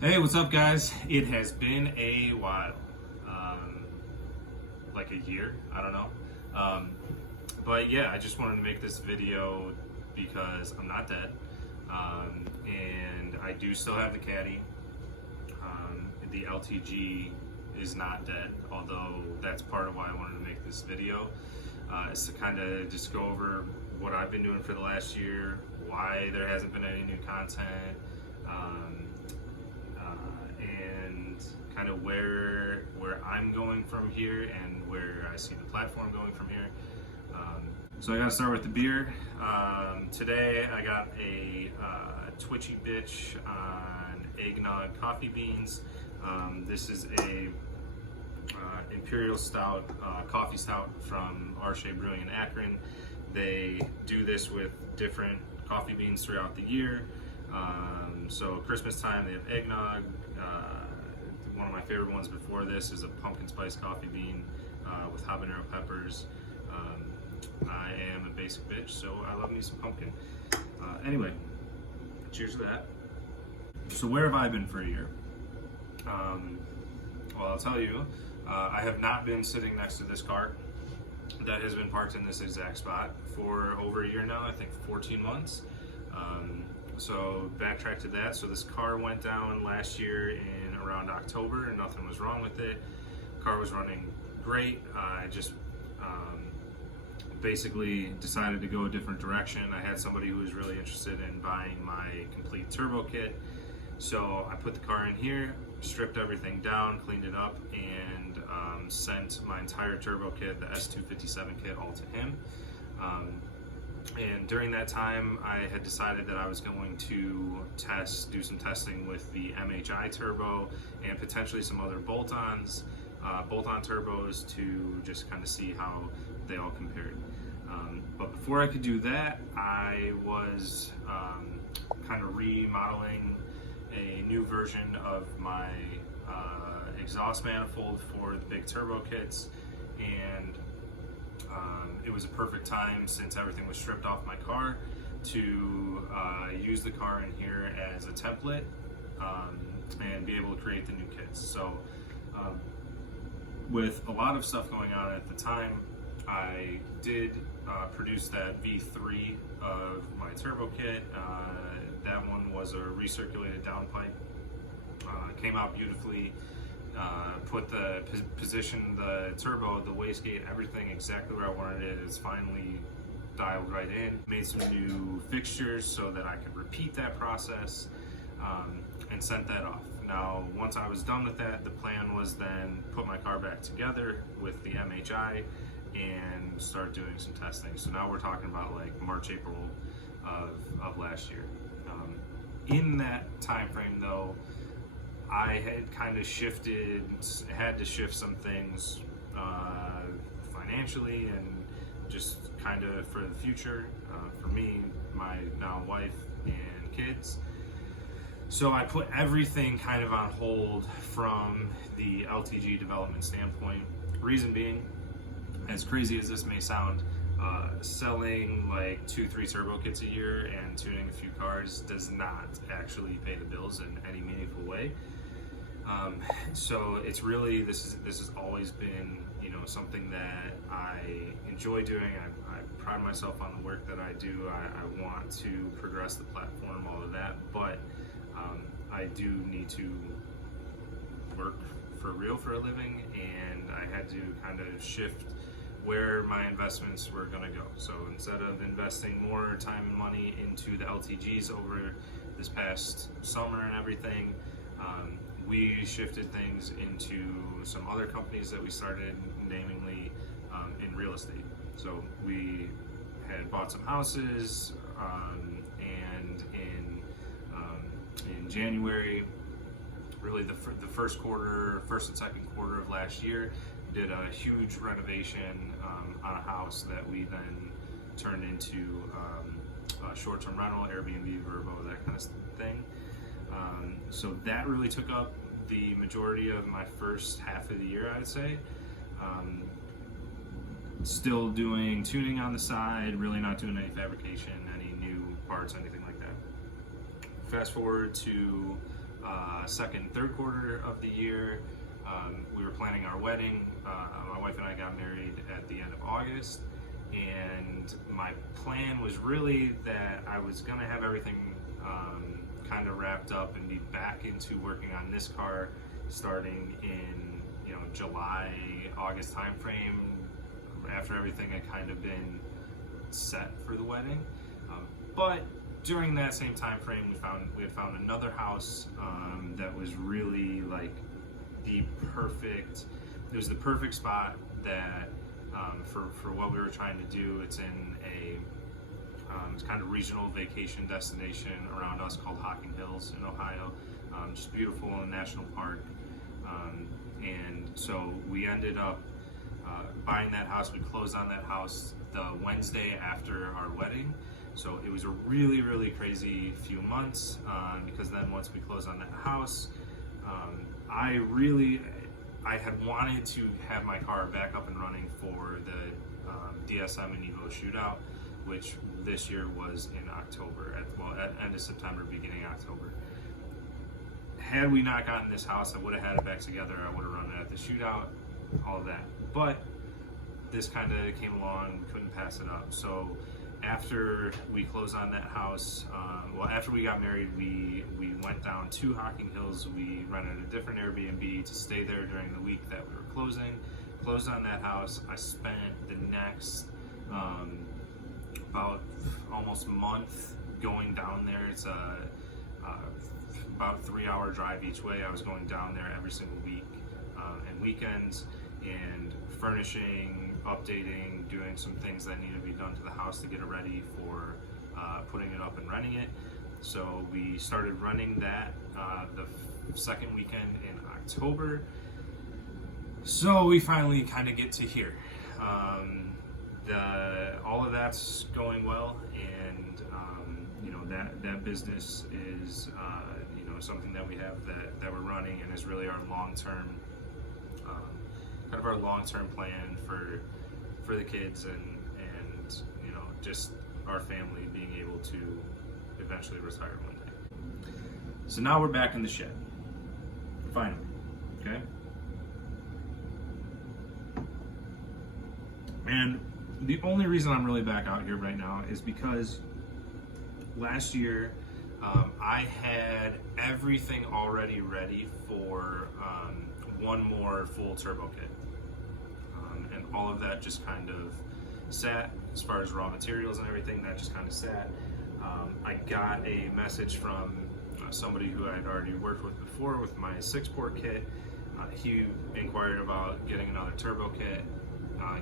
Hey, what's up, guys? It has been a while, like a year, I don't know. Um, but yeah, I just wanted to make this video because I'm not dead, and I do still have the caddy. The LTG is not dead, although that's part of why I wanted to make this video, is to kind of just go over what I've been doing for the last year, why there hasn't been any new content, and kind of where I'm going from here and where I see the platform going from here. So I gotta start with the beer. Today I got a Twitchy Bitch on eggnog coffee beans. This is a Imperial Stout, coffee stout from Arshay Brewing in Akron. They do this with different coffee beans throughout the year. So Christmas time they have eggnog. One of my favorite ones before this is a pumpkin spice coffee bean with habanero peppers. I am a basic bitch, so I love me some pumpkin. Anyway, cheers to that. So where have I been for a year? Well, I'll tell you, I have not been sitting next to this car that has been parked in this exact spot for over a year now, I think 14 months. So backtrack to that. So this car went down last year in around October and nothing was wrong with it. Car was running great. I just basically decided to go a different direction. I had somebody who was really interested in buying my complete turbo kit. So I put the car in here, stripped everything down, cleaned it up, and sent my entire turbo kit, the S257 kit, all to him. And during that time, I had decided that I was going to do some testing with the MHI turbo and potentially some other bolt-on turbos to just kind of see how they all compared. But before I could do that, I was kind of remodeling a new version of my exhaust manifold for the big turbo kits, and it was a perfect time, since everything was stripped off my car, to use the car in here as a template and be able to create the new kits. So with a lot of stuff going on at the time, I did produce that V3 of my turbo kit. That one was a recirculated downpipe. Came out beautifully. Put the position, the turbo, the wastegate, everything exactly where I wanted it. It's finally dialed right in. Made some new fixtures so that I could repeat that process, and sent that off. Now, once I was done with that, the plan was then put my car back together with the MHI and start doing some testing. So now we're talking about like March, April of last year. In that time frame, though, I had kind of had to shift some things financially and just kind of for the future, for me, my now wife, and kids. So I put everything kind of on hold from the LTG development standpoint. Reason being, as crazy as this may sound, selling like 2-3 turbo kits a year and tuning a few cars does not actually pay the bills in any meaningful way. So it's really, this has always been, something that I enjoy doing. I pride myself on the work that I do. I want to progress the platform, all of that, but I do need to work for real for a living, and I had to kind of shift where my investments were going to go. So instead of investing more time and money into the LTGs over this past summer and everything, we shifted things into some other companies that we started, namely in real estate. So we had bought some houses, and in January, really the first and second quarter of last year, did a huge renovation on a house that we then turned into a short-term rental, Airbnb, Verbo, that kind of thing. So that really took up the majority of my first half of the year, I'd say. Still doing tuning on the side, really not doing any fabrication, any new parts, anything like that. Fast forward to second, third quarter of the year. We were planning our wedding. My wife and I got married at the end of August, and my plan was really that I was going to have everything kind of wrapped up and be back into working on this car starting in July, August time frame, after everything had kind of been set for the wedding. But during that same time frame, we had found another house that was really like it was the perfect spot that for what we were trying to do. It's in it's kind of regional vacation destination around us called Hocking Hills in Ohio. Just beautiful in a national park. And so we ended up buying that house. We closed on that house the Wednesday after our wedding. So it was a really, really crazy few months because then once we closed on that house, I had wanted to have my car back up and running for the DSM and Evo shootout, which this year was in October, at end of September, beginning October. Had we not gotten this house, I would have had it back together. I would have run it at the shootout, all of that. But this kind of came along, we couldn't pass it up. So after we closed on that house, after we got married, we went down to Hocking Hills. We rented a different Airbnb to stay there during the week that we were closed on that house. I spent the next about almost a month going down there. It's about a 3-hour drive each way. I was going down there every single week and weekends, and furnishing, updating, doing some things that needed to be done to the house to get it ready for putting it up and renting it. So we started running that the second weekend in October. So we finally kind of get to here. All of that's going well, and that business is something that we have that we're running, and is really our long-term kind of our long-term plan for the kids and just our family being able to eventually retire one day. So now we're back in the shed, finally. Okay. And the only reason I'm really back out here right now is because last year I had everything already ready for one more full turbo kit. And all of that just kind of sat, as far as raw materials and everything, that just kind of sat. I got a message from somebody who I had already worked with before with my 6-port kit. He inquired about getting another turbo kit,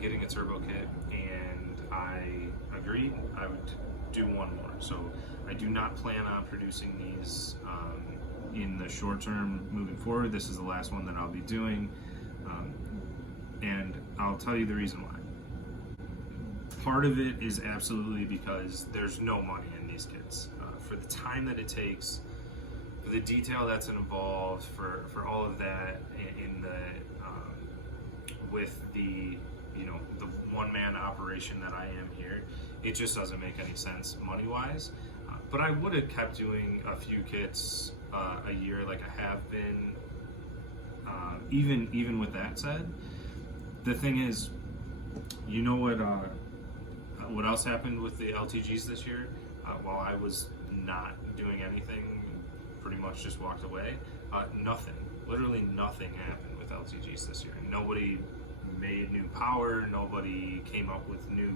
getting a turbo kit, and I agreed I would do one more. So I do not plan on producing these in the short term moving forward. This is the last one that I'll be doing, and I'll tell you the reason why. Part of it is absolutely because there's no money in these kits. For the time that it takes, for the detail that's involved, for all of that in the with the the one-man operation that I am here, it just doesn't make any sense money-wise. But I would have kept doing a few kits a year like I have been. Even with that said, the thing is, what else happened with the LTGs this year? While I was not doing anything, pretty much just walked away. Nothing, literally nothing happened with LTGs this year. Nobody made new power. Nobody came up with new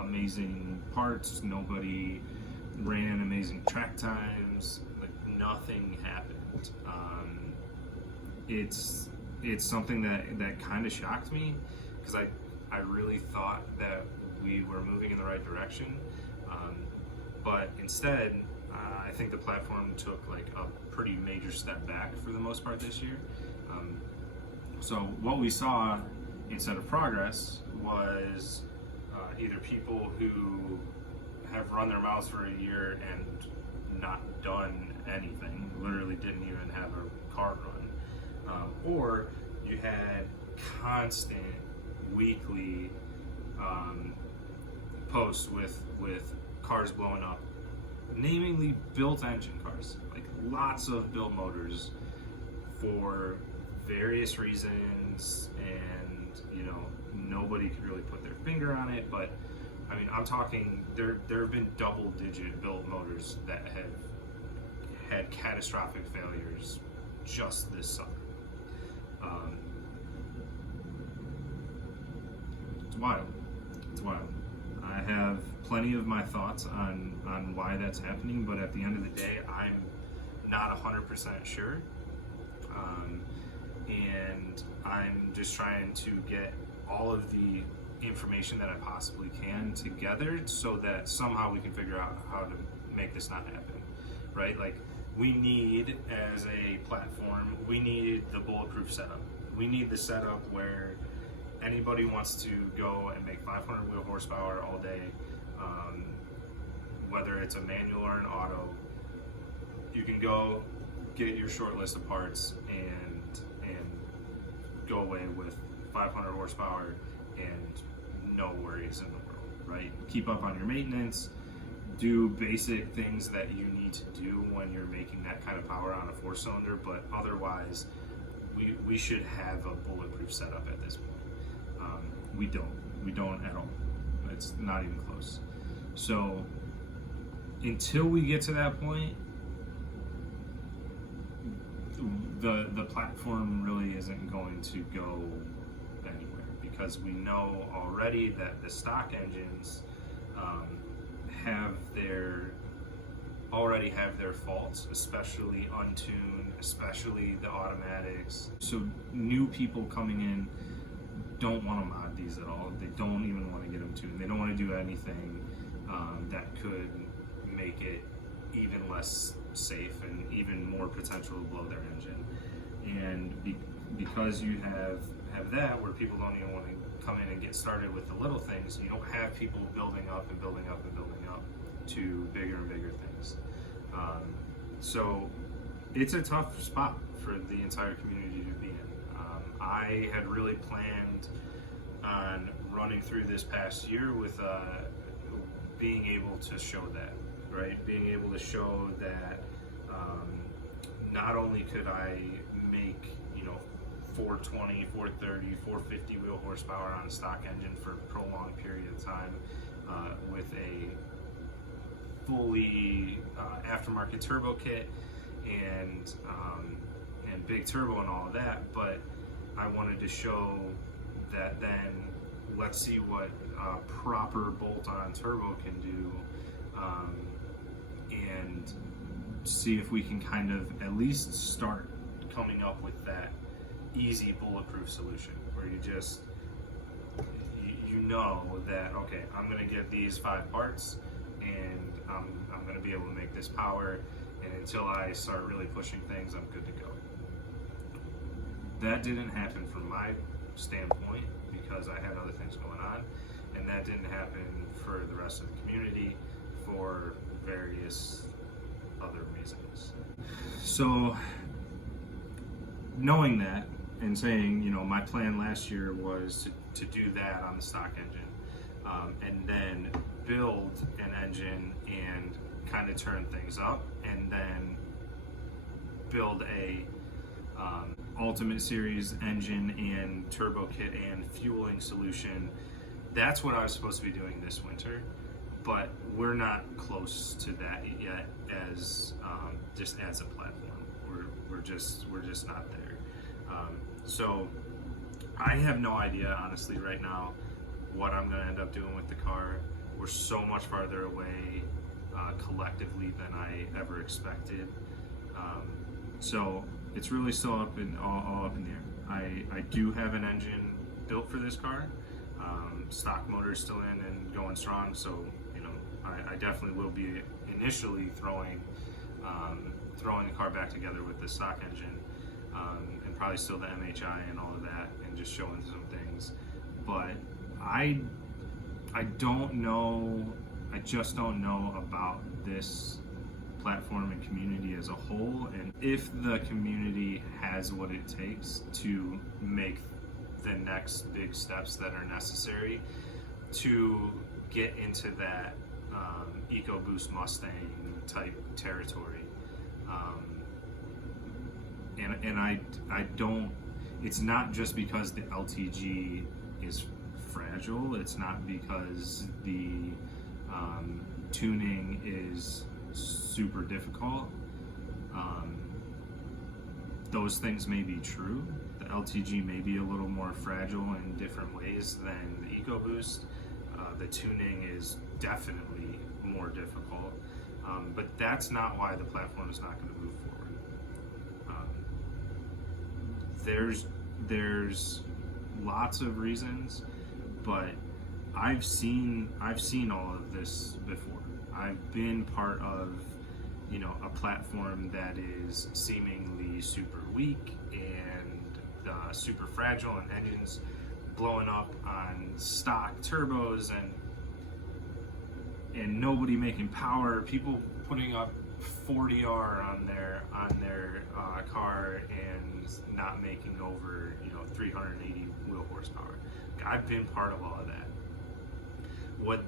amazing parts. Nobody ran amazing track times. Like, nothing happened. It's something that kind of shocked me, because I really thought that we were moving in the right direction, but instead I think the platform took like a pretty major step back for the most part this year. So what we saw instead of progress was either people who have run their mouths for a year and not done anything, literally didn't even have a car run, or you had constant weekly posts with cars blowing up namely built engine cars, like lots of built motors for various reasons, and nobody could really put their finger on it, but I mean, I'm talking there have been double-digit built motors that have had catastrophic failures just this summer. It's wild. It's wild. I have plenty of my thoughts on why that's happening, but at the end of the day, I'm not 100% sure. And I'm just trying to get all of the information that I possibly can together so that somehow we can figure out how to make this not happen, right? Like, we need, as a platform, we need the bulletproof setup. We need the setup where anybody wants to go and make 500 wheel horsepower all day, whether it's a manual or an auto. You can go get your short list of parts and go away with 500 horsepower and no worries in the world, right? Keep up on your maintenance, do basic things that you need to do when you're making that kind of power on a 4-cylinder, but otherwise we should have a bulletproof setup at this point. We don't at all. It's not even close. So until we get to that point, the platform really isn't going to go anywhere, because we know already that the stock engines already have their faults, especially untuned, especially the automatics. So new people coming in don't want to mod these at all. They don't even want to get them tuned. They don't want to do anything that could make it even less safe and even more potential to blow their engine. And because you have that, where people don't even want to come in and get started with the little things, you don't have people building up and building up and building up to bigger and bigger things. So it's a tough spot for the entire community to be in. I had really planned on running through this past year with being able to show that, right? Being able to show that not only could I make 420, 430, 450 wheel horsepower on a stock engine for a prolonged period of time with a fully aftermarket turbo kit and big turbo and all of that, but I wanted to show that then let's see what a proper bolt-on turbo can do, and see if we can kind of at least start coming up with that easy bulletproof solution where you know that, okay, I'm going to get these 5 parts and I'm going to be able to make this power, and until I start really pushing things, I'm good to go. That didn't happen from my standpoint because I had other things going on, and that didn't happen for the rest of the community for various other reasons. So knowing that and saying, my plan last year was to do that on the stock engine, and then build an engine and kind of turn things up, and then build a Ultimate Series engine and turbo kit and fueling solution. That's what I was supposed to be doing this winter, but we're not close to that yet as just as a platform. We're just not there. So I have no idea, honestly, right now what I'm going to end up doing with the car. We're so much farther away collectively than I ever expected. So it's really still all up in the air. I do have an engine built for this car. Stock motor is still in and going strong, so I definitely will be initially throwing the car back together with the stock engine, and probably still the MHI and all of that, and just showing some things. But I don't know. I just don't know about this platform and community as a whole, and if the community has what it takes to make the next big steps that are necessary to get into that EcoBoost Mustang type territory. And I don't, it's not just because the LTG is fragile, it's not because the tuning is super difficult. Those things may be true. The LTG may be a little more fragile in different ways than the EcoBoost. The tuning is definitely more difficult, but that's not why the platform is not going to move forward. There's lots of reasons, but I've seen all of this before. I've been part of, you know, a platform that is seemingly super weak and super fragile, and engines blowing up on stock turbos and nobody making power. People putting up 40R on their car and not making over, you know, 380 wheel horsepower. I've been part of all of that. What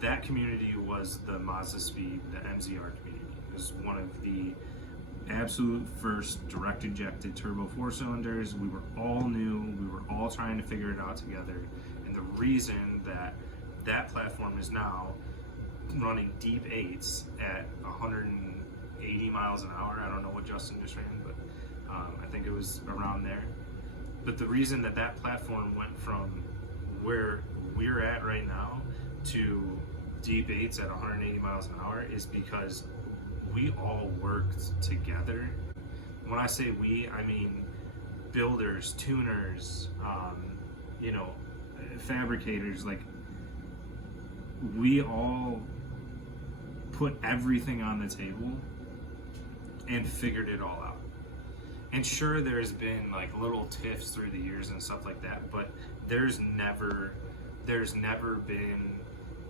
that community was, the Mazda Speed, the MZR community. It was one of the absolute first direct injected turbo 4-cylinders. We were all new, we were all trying to figure it out together, and the reason that that platform is now running deep 8s at 180 miles an hour, I don't know what Justin just ran, but I think it was around there. But the reason that that platform went from where we're at right now to deep 8s at 180 miles an hour is because we all worked together. When I say we, I mean builders, tuners, you know, fabricators. Like, we all put everything on the table and figured it all out. And sure, there's been like little tiffs through the years and stuff like that, but there's never been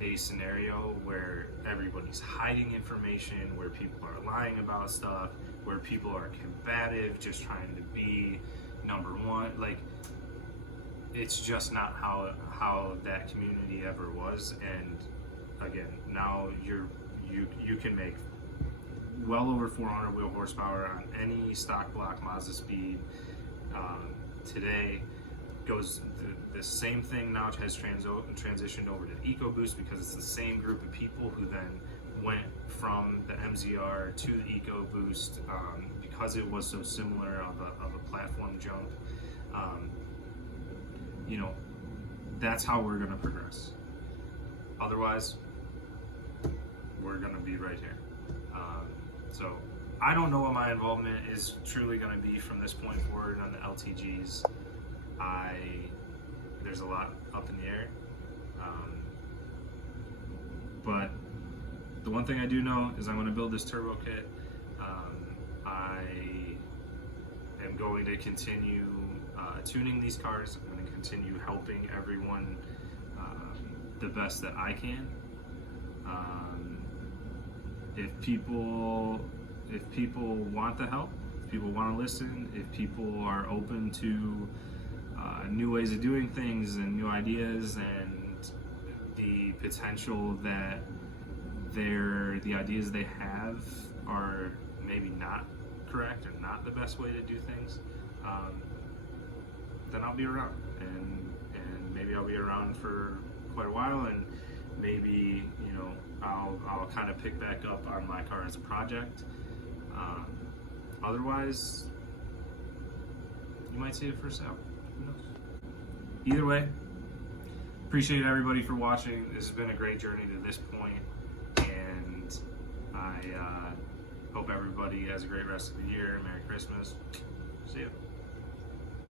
a scenario where everybody's hiding information, where people are lying about stuff, where people are combative, just trying to be number one. Like, it's just not how that community ever was. And again, now you can make well over 400 wheel horsepower on any stock block Mazda Speed. Today goes the same thing now has transitioned over to the EcoBoost, because it's the same group of people who then went from the MZR to the EcoBoost, because it was so similar of a platform jump. You know, that's how we're going to progress. Otherwise, we're going to be right here. So I don't know what my involvement is truly going to be from this point forward on the LTGs. There's a lot up in the air. But the one thing I do know is I'm going to build this turbo kit. I am going to continue tuning these cars. I'm going to continue helping everyone the best that I can. If people want the help, if people want to listen, if people are open to new ways of doing things and new ideas, and the potential that the ideas they have are maybe not correct or not the best way to do things, then I'll be around, and maybe I'll be around for quite a while, and maybe, you know, I'll kind of pick back up on my car as a project. Otherwise, you might see it for sale. Who knows? Either way, appreciate everybody for watching. This has been a great journey to this point, and I hope everybody has a great rest of the year. Merry Christmas. See ya.